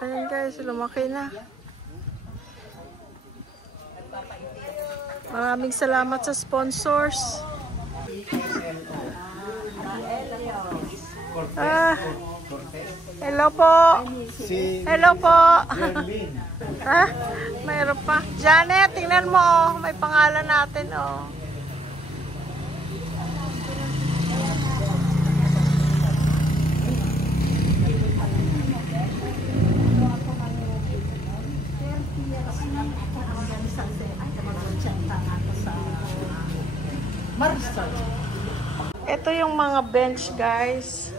Ayan guys, lumaki na. Maraming salamat sa sponsors. Hello po. Hello po. Mayroon pa. Janet, tingnan mo. Oh. May pangalan natin. Oh. Ito yung mga bench guys.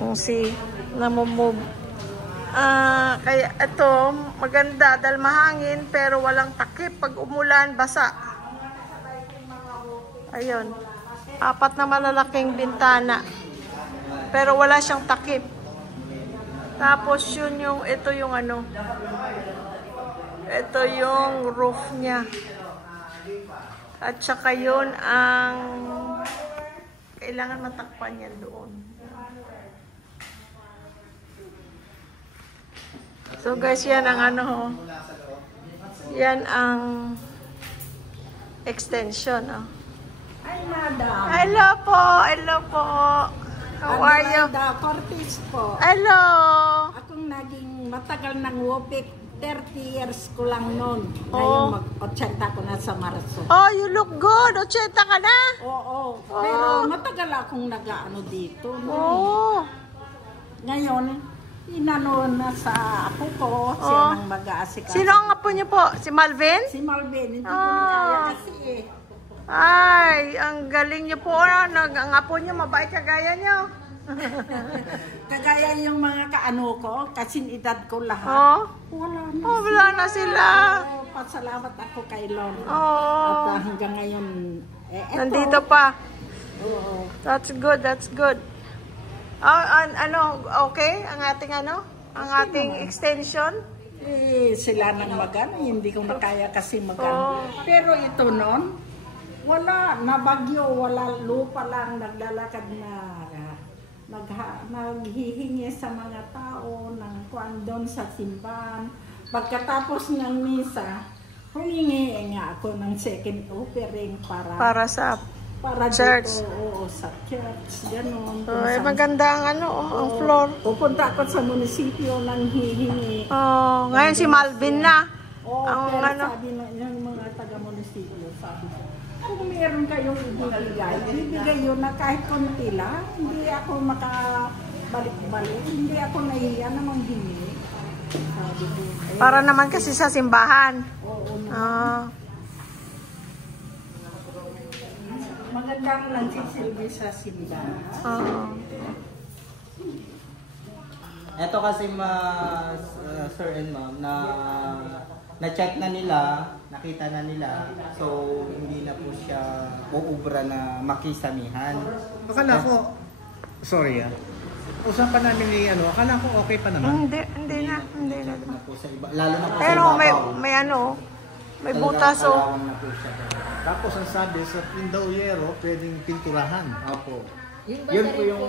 Kung si namumove. Kaya ito maganda dahil mahangin pero walang takip pag umulan, basa. Ayun. 4 na malalaking bintana. Pero wala siyang takip. Tapos yun yung ito yung ano. Ito yung roof niya. At saka yun ang kailangan matakpan yan doon. So guys, yan ang ano. Yan ang extension. Oh. Ay, madam. Hello po. Hello po. How are you? Cortis po. Hello. Akong naging matagal ng wopik. 30 years ko lang noon. Ngayon mag-80 ko na sa Marso. Oh, you look good. 80 ka na? Oo. Pero matagal akong nag-ano dito. Oh. Ngayon, inano na sa apo ko. Siya nang mag-aasikaso. Sino ang apo niyo po? Si Malvin? Si Malvin. Hindi ko na kaya kasi eh. Ay, ang galing niyo po. Ang apo niyo, mabait kagaya niyo. Kagaya yung mga kaano ko, kasinidad ko lahat. Wala na. Wala na sila. Pasalamat ako kay Lord. At hanggang ngayon, nandito pa. Oo. That's good, that's good. Ano, okay? Ang ating ano? Ang ating extension? Sila nang magano, hindi ko na kaya kasi magano. Pero ito noon, wala, nabagyo, wala, lupa lang, naglalakad na. Naghihingi sa mga tao ng kuwan doon sa simbahan. Pagkatapos ng misa, humingi nga ako ng second offering para church. Dito, sa church, gano'n. Maganda ang ano, ang floor. Pupunta ako sa munisipyo nang hihingi. Ngayon si Malvin na. Pero sabi na yung mga taga-munisipyo, sabi ko, kung meron kayong ibigay yun na kahit konti lang, hindi ako makabalik-balik, hindi ako nahiya na manghingi. Para naman kasi sa simbahan. Oo. Magandang nagsisilbi sa simbahan. Ito kasi sir and ma'am, na-check na nila, nakita na nila, so hindi na po siya uubra na makisamihan. Akala ko, sorry usapan namin ni akala ko okay pa naman. Hindi na. Po sa iba, lalo na po pero sa ibabaw. may ano, may butas Tapos ang sabi sa Pindauyero, pwedeng pinturahan. Opo. Yun po yung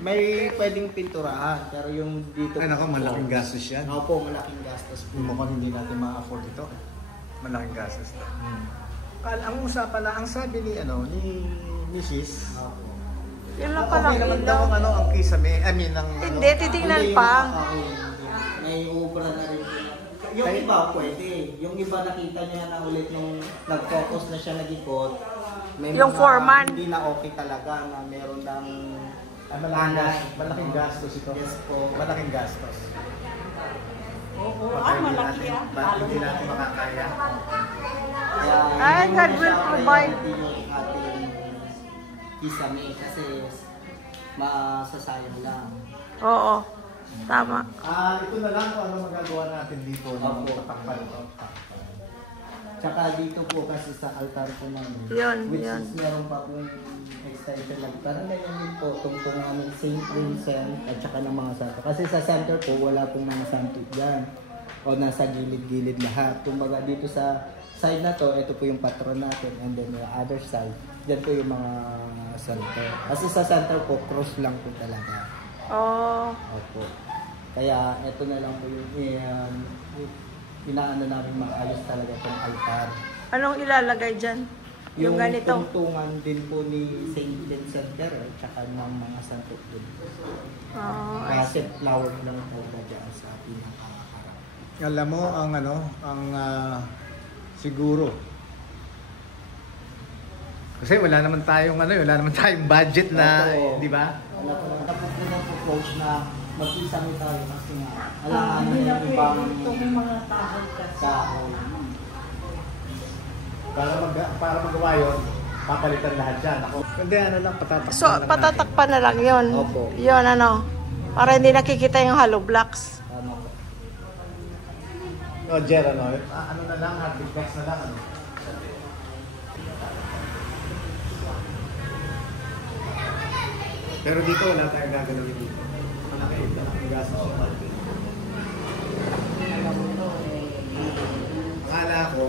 may pwedeng pinturahan, pero yung dito ay nako, malaking gastos yan. Opo, malaking gastos po. Mukhang hindi natin ma-afford ito. Malaking gastos na. Ang usapan na, ang sabi ni Mrs. Yun lang pala. Okay naman daw ang kisame, hindi, titignan pa. May ubra na rin. Yung iba pwede. Yung iba nakita niya na ulit nung nag-focus na siya nag-ikot. Yung foreman. Hindi na okay talaga na meron ng malaking gastos ito. Yes po. Malaking gastos. Oo, malaki yan. Hindi natin makakaya. God will provide. Yung ating kisame kasi masasayang lang. Oo. Tama. Ito na lang kung ano magagawa natin dito. Takpan ito. Tsaka dito po kasi sa altar po namin. Yun. Is meron pa pong extension lang. Parang ganyan din po. Tungtong namin St. Vincent at tsaka ng mga santo. Kasi sa center po, wala pong mga santo dyan. O nasa gilid-gilid lahat. Kumbaga dito sa side na to, ito po yung patron natin. And then the other side, dyan po yung mga santo. Kasi sa center po, cross lang po talaga. Oh. Opo. Kaya ito na lang po yung inaano namin maayos talaga itong altar. Anong ilalagay dyan? Yung ganito? Yung tungtungan din po ni St. Vincent at saka ng mga santo din. Oh, Kasi flower lang po ba dyan sa pinakaharap. Alam mo, siguro. Kasi wala naman tayong budget na, di ba? Wala po lang. Tapos din ang approach na mag-isami tayo kasi nga. Alam namin yung ibang Itong mga tao kasi. tao. Para magawa yun, papalitan lahat yan. Hindi, lang, patatakpan so, lang patatakpan na lang yun. Opo. Yun, para hindi nakikita yung hollow blocks. Ano po. natin. Jer, ano na lang, hard box na lang, Pero dito, wala tayong gagalawin dito. Malaking gastos siya. Akala ko,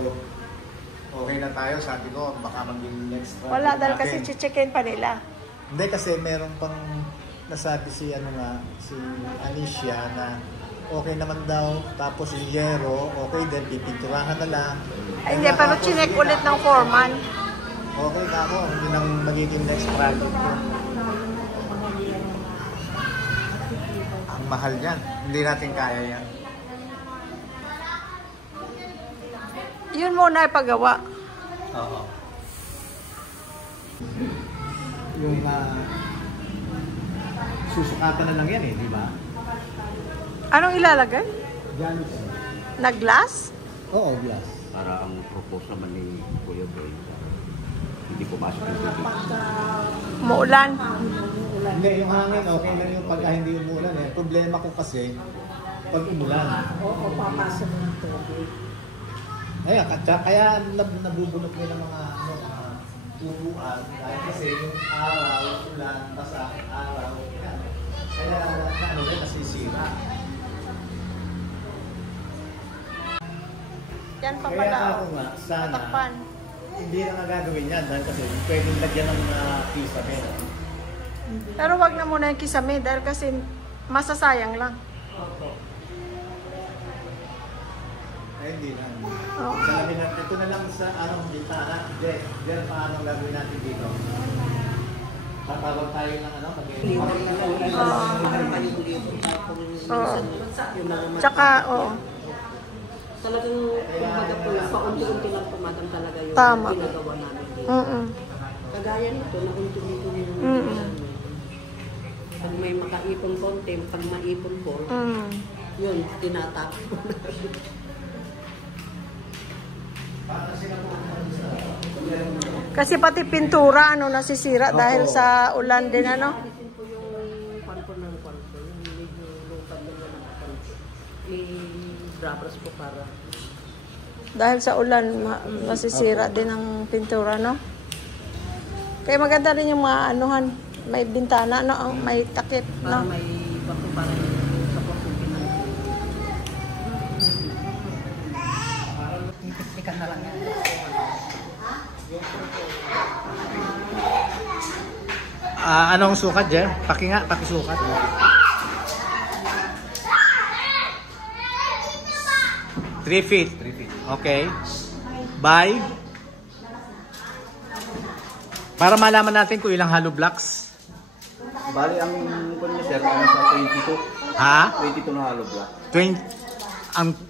okay na tayo, sabi ko, baka maging next round. Wala, dahil kasi chicheckin pa nila. Hindi, kasi meron pang nasabi si Anicia na okay naman daw, tapos yung yero, okay din, pipinturahan na lang. Ay, hindi, pero chinek ulit ng foreman. Okay na ako, hindi nang magiging next project ko. Ang mahal yan, hindi natin kaya yan. Yun muna ipagawa. Oo. Yung susukatan na lang yan di ba? Anong ilalagay? Ganus. Na glass? Oo, glass. Para ang propose naman ni Kuya Boy, hindi pumasok yung tubig. Muulan. Hindi, yung hangin, okay lang yung pagka hindi umulan Problema ko kasi, pag umulan. Oo, papasok ng tubig. Kaya nabubunot nila mga tubuan. Kasi yung araw, ulan, basa, araw. Kaya nasisira. Yan pa Kaya pala. ako nga, sana, Tatakpan. hindi na nga gagawin yan dahil kasi pwedeng lagyan ng kisame. Pero wag na muna yung kisame dahil kasi masasayang lang. Ay, hindi na. Oo. Sabi natin, ito na lang sa bintana. Diyan, paano gagawin natin dito? Tatawag tayo ng Oo. Tsaka, oo. Talagang, kumbaga po, paunti-unti lang po, madam, talaga yung Tama. ginagawa namin dito. Kagaya nito, naunti-unti yung namin. Pag may makaipon konti, pag maipon po, yun, tinatapon po namin. Kasi pati pintura, nasisira dahil sa ulan din, Alisin po yung kwanto ng kwanto, yung medyo lupad na yung kwanto. May brush po para. Dahil sa ulan, nasisira din ang pintura, Kaya maganda rin yung mga may bintana, may takip, Para may bako para sa pagkukin ng titik-tikan na lang yan. Anong sukat, Jer? Pakisukat. 3 feet. Okay. By? Para malaman natin kung ilang hollow blocks. Bali, ang kunya sir, sa 22. Ha? 22 na hollow block. 20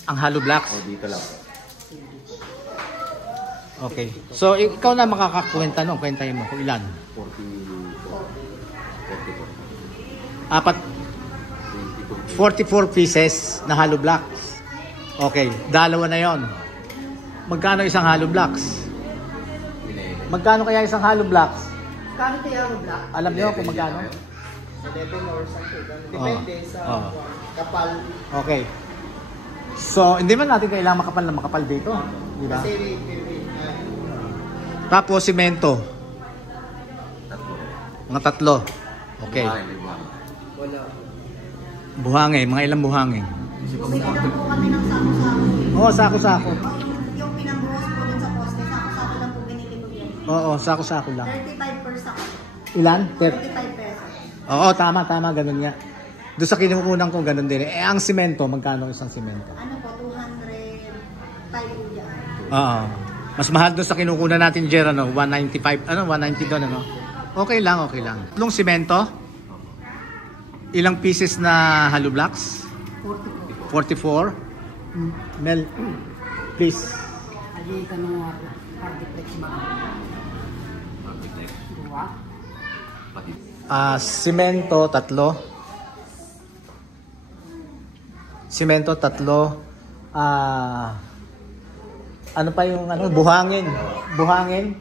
ang hollow blocks. Dito lang. Okay. So, ikaw na makakakwenta kwentahin mo kung ilan. 44. Apat. 44 pieces na hollow blocks. Okay. Dalawa na yon. Magkano isang hollow blocks? Magkano kaya isang hollow blocks? Kano ito yung block? Alam niyo kung magkano? 11 or something. Depende sa kapal. Okay. So, hindi man natin kailangan makapal dito. Di ba? Kasi Tapos, simento. Mga 3. Okay. wala. Buhangin. Mga ilang buhangin? Bumili po kami ng sako-sako. Oo, sako-sako. Yung pinambuhos po dun sa poste, sako-sako lang po binili ko yan. Oo, sako-sako lang. 35 per sako. Ilan? 35 pesos. Oo, tama. Ganun nga. Doon sa kinukunan ko, ganun din. Eh, ang simento, magkano isang simento? Ano po, 200 tayo dyan. Oo. Mas mahal doon sa kinukunan natin, Jer, ano? 195, ano? 190 doon, ano? Okay lang, okay lang. Ilang simento? Ilang pieces na hollow blocks? 44. Mel, please. Adi ka nung hardiplex Simento, 3. Simento, 3. Ano pa yung ano? Buhangin. Buhangin.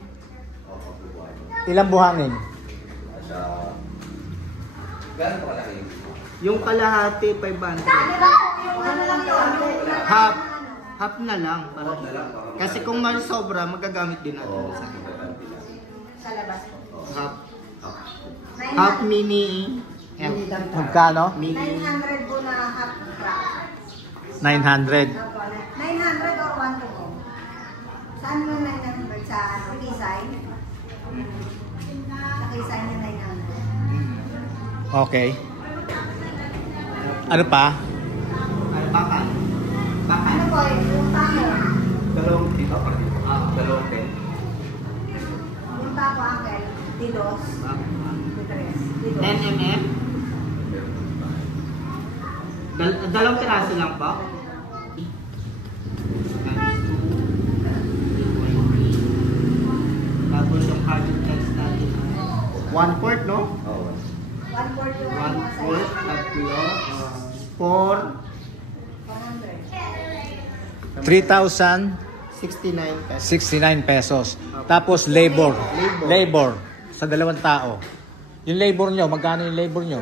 Ilang buhangin? Yung kalahati, 500. Half na lang. Kasi kung may sobra, magagamit din natin sa labas po. half mini. Magkano? 900 po na half crack. 900. Opo, 900 or 1 to go. Saan mo 900? Sa Kisay? Sa Kisay na 900. Okay. Ano pa? Baka. Ano po yung tamo? Dalawang pen. Yung tamo, Uncle? Didos? Didos. 10 mm. Dalawang piraso lang po. Tapos yung hardiplex natin. 1/4, no? 1/4 yung 1/4, tatlo, 4, 3,069 69 pesos. pesos. Tapos labor. Labor. Sa 2 tao. Yung labor nyo, magkano yung labor nyo?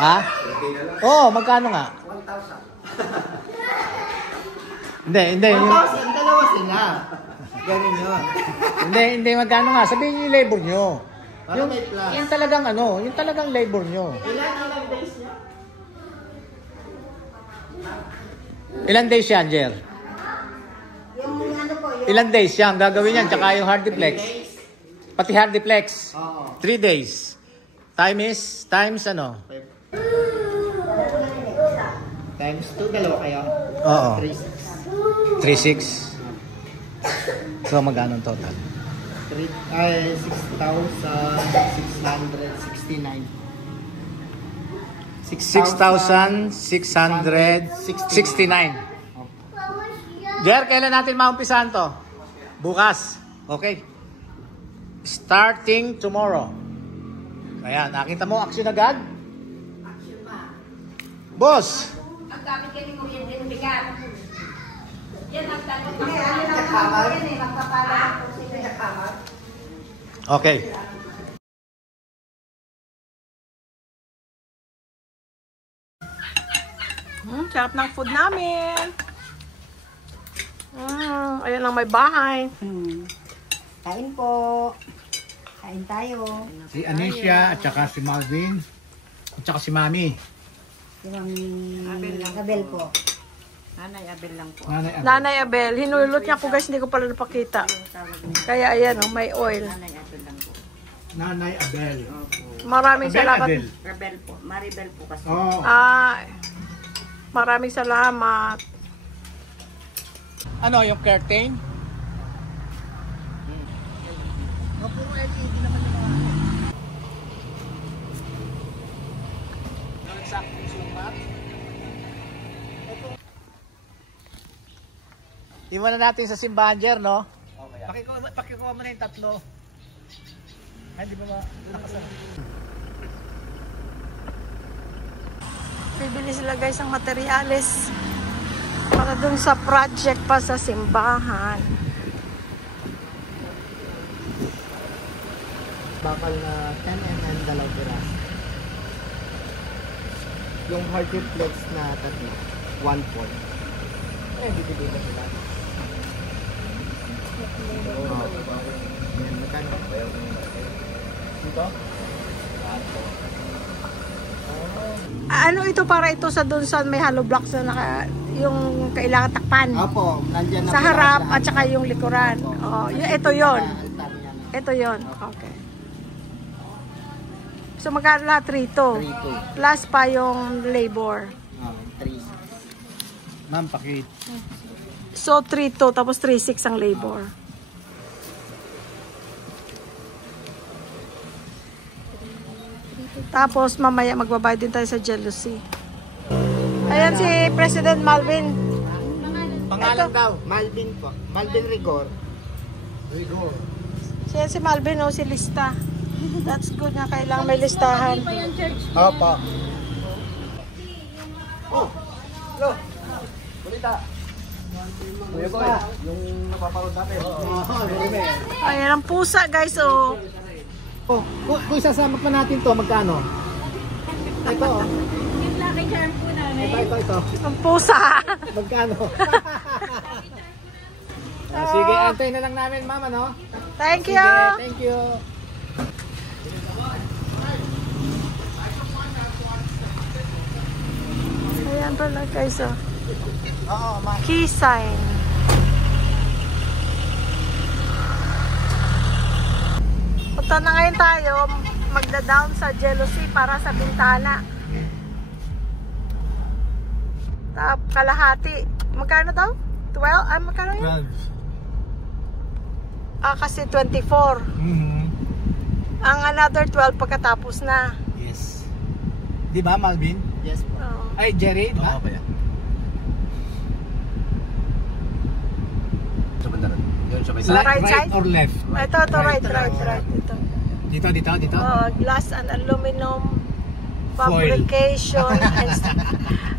Ha? Oo, magkano nga? 1,000. Hindi. 1,000, dalawa sila. Ganun yun. Hindi, magkano nga? Sabihin nyo yung labor nyo. Para may plus. Yung talagang ano, yung talagang labor nyo. Ilan days niya? Ilan days yan, Jer? Yung ano po, yung... Ilan days yan? Gagawin yan, tsaka yung hardiplex. Pati hardiplex. Oo. 3 days. Times ano? Times 2, dalawa kayo? Oo. 3,600. 3,600. So, magkano ang total? 6,669. 6,669. Jer, kailan natin maumpisahan to? Bukas. Okay. Starting tomorrow. Ayan, nakita mo, action agad? Action ba? Boss! Ang gamit kayo ni Kuya din bigat. Yan ang tanong. Ano lang po yan eh, magpapala po sila. Okay. Sarap ng food namin. Ayan ang may bahay. Kain po. Kain tayo. Si Anisha at saka si Malvin at saka si Mami. Yung Abel po. Nanay Abel lang po. Nanay Abel, hinulot niya ko guys, hindi ko pala napakita. Kaya ayan, may oil. Nanay Abel lang po. Nanay Abel. Maraming salamat. Rebel po. Maribel po kasi. Oh. Maraming salamat. Ano yung curtain? Puro LED naman yung mga nagsaktong sukat. Iwan na natin sa simbahan, Jer, no? Okay. Pakikuha mo na yung 3. Ay, di ba nakasama? Bibili sila guys ng materyales para dun sa project pa sa simbahan. Bakal na 10 mm, dalawang piraso. Yung hardiplex na 3, 1/4. Bibili na sila. Yan, magkano? Dito? Ano ito para ito sa dun sa may hollow blocks na yung kailangan takpan? Opo, nandyan na Sa po harap lahat. at saka yung likuran. Ito yon. Ito yon. Okay. So magkano lahat? 3,200. 3,200. Plus pa yung labor. 3. Ma'am, pakit. So 3,200 tapos 3,600 ang labor. Tapos mamaya magbabayad din tayo sa jealousy. Ayan si President Malvin. Pangalan daw, Malvin po. Malvin Rigor. Siya si Malvin o si Lista. That's good nga, kailangan may listahan. Opo. Oh, hello. Balita. Kuya ko, yung napapanood natin. Ayan ang pusa guys, oh. Kung isasama pa natin to, magkano? Ito. Yung lucky charm po namin. Ito. Ang pusa. Magkano? Sige, antayin na lang namin, mama, no? Thank you. Sige, thank you. Ayan pala guys, oh. Oo, ma. Key sign. Punta na ngayon tayo, magda-down sa jealousy para sa bintana. Kalahati. Magkano daw? 12? Magkano yun? 12. Kasi 24. Ang another 12 pagkatapos na. Yes. Di ba, Malvin? Yes po. Oh. Ay, Jerry, di ba? Oo, kaya. Sa bandaran. Yun, sa may Sa right Right side? or left? Ito, right. Ito. Dito? Oh, glass and aluminum Foil.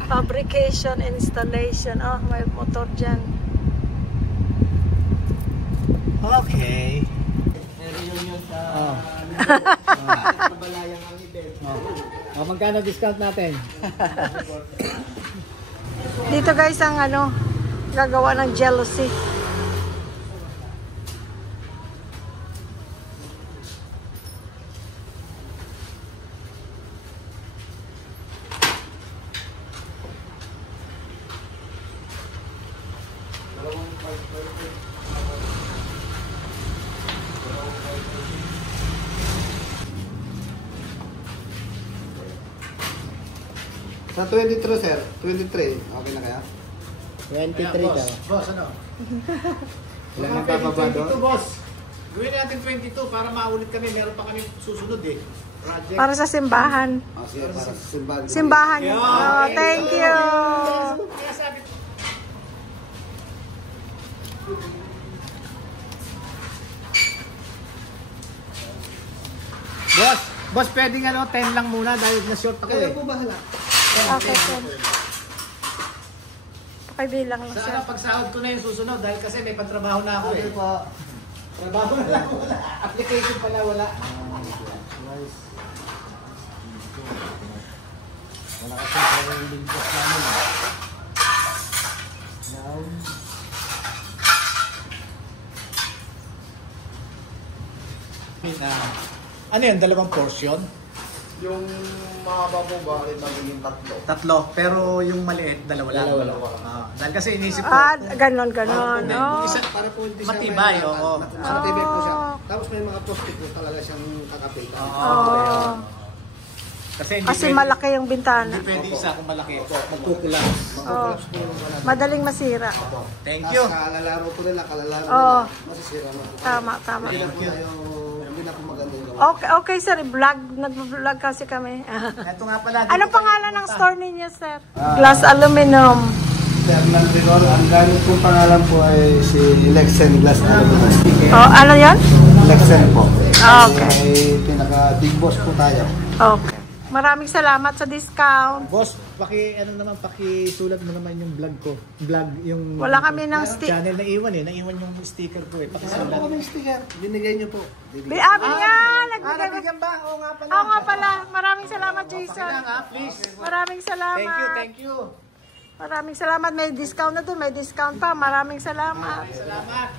fabrication, installation. Oh, may motor dyan. Okay. Reunion sa Balayang ang event. Magkano discount natin? Dito guys ang gagawa ng jealousy. Sa 23 sir, 23, okay na kaya? 23 daw. Boss, ano? Wala nang bababa doon? 22, boss. Gawin natin 22 para maulit kami. Meron pa kami susunod eh. Project. Para sa simbahan. Sige, para sa simbahan. Simbahan. Oh, thank you. Kaya sabi ko, Boss, pwedeng 10 lang muna dahil na-short ako Kayo eh. po bahala. Okay, sir. Pakibilang lang, sir. sana pagsahod ko na yung susunod dahil kasi may pagtrabaho na ako eh. Okay po. Trabaho na lang wala. Application pala wala. Nice. Wala kasi parang yung boss namin. Now, Ano yun? Dalawang portion? yung mahaba po bakit magiging tatlo? Tatlo. Pero yung maliit, dalawa lang. Dahil kasi inisip ko, Ganon. yung Oh. isa, Para po hindi matibay, siya oo. matibay po siya. Tapos may mga post po talaga siyang kakapit. Oh. Kasi hindi Kasi pwede, malaki yung bintana. hindi pwede isa kung malaki. Magkukulang. Oh. Madaling masira. Thank you. Kalalaro po nila, kalalaro Oo. nila. Masisira na po. Tama. Hindi na po maganda yung gawa. Okay sir, nag-vlog kasi kami. Ito nga pala. Anong pangalan ng store ninyo, sir? Glass aluminum. Fernand Rigor, ang gamit po pangalan po ay si Lexen Glass Aluminum. Oh, ano yan? Lexen po. Okay. Ay pinaka-big boss po tayo. Okay. Maraming salamat sa discount. Boss, pakisulat mo naman yung vlog ko. Yung Wala kami ng channel na iwan eh. Naiwan yung sticker ko eh. Ano Pakisulat. po kami sticker? Binigay niyo po. Amin nga! Nagbigay Nabigyan ba? Oo nga pala. Oo nga pala. Maraming salamat, Jason. Pakailang ha, please. Maraming salamat. Thank you. Maraming salamat. May discount na dun. May discount pa. Maraming salamat. Salamat.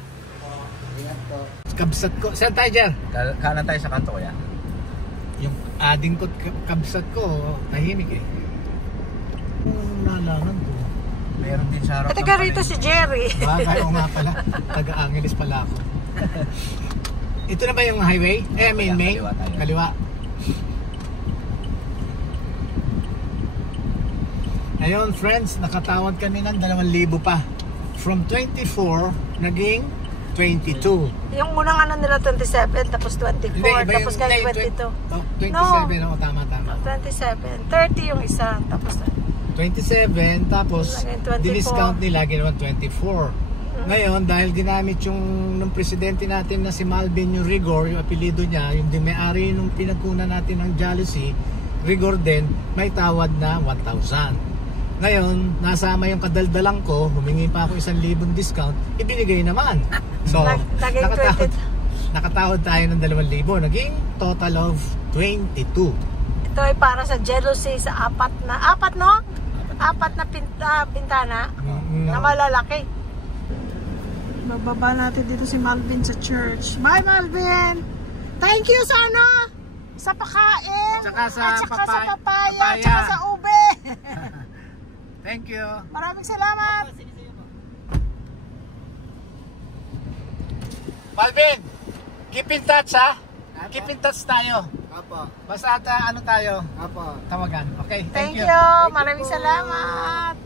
Ingat po. Kabsat ko. Saan tayo dyan? Kanan tayo sa kanto kaya. Yung ading ko, kabsat ko, tahimik eh. Nalaman ko. Meron din sa harap. Taga rito si Jerry. Bagay, oo nga pala. Taga-Angeles pala ako. Ito na ba yung highway? Main. Kaliwa tayo. Kaliwa. Ayun, friends, nakatawad kami ng 2,000 pa. From 24, naging 22. Yung unang ano nila 27, tapos 24, tapos kayo 22. 27, no? Tama. 27, 30 yung isa, tapos 27, tapos diniscount nila, ginawa 24. Ngayon, dahil ginamit yung nung presidente natin na si Malvin yung Rigor, yung apelido niya, yung may-ari nung pinagkunan natin ng Jealousy, Rigor din, may tawad na 1,000. Ngayon, nasama yung kadaldalang ko, humingi pa ako 1,000 discount, ibinigay naman. So, nakatawad tayo ng 2,000, naging total of 22. Ito ay para sa Jealousy sa apat na bintana na malalaki. Bababa natin dito si Malvin sa church. Bye, Malvin! Thank you sa sa pakain, Tsaka sa at saka sa papaya, papaya. tsaka sa ube. Thank you. Maraming salamat. Malvin, keep in touch ha. Keep in touch tayo. Apo. Basta ano tayo, Apo. tawagan. Okay, Thank you. Maraming salamat.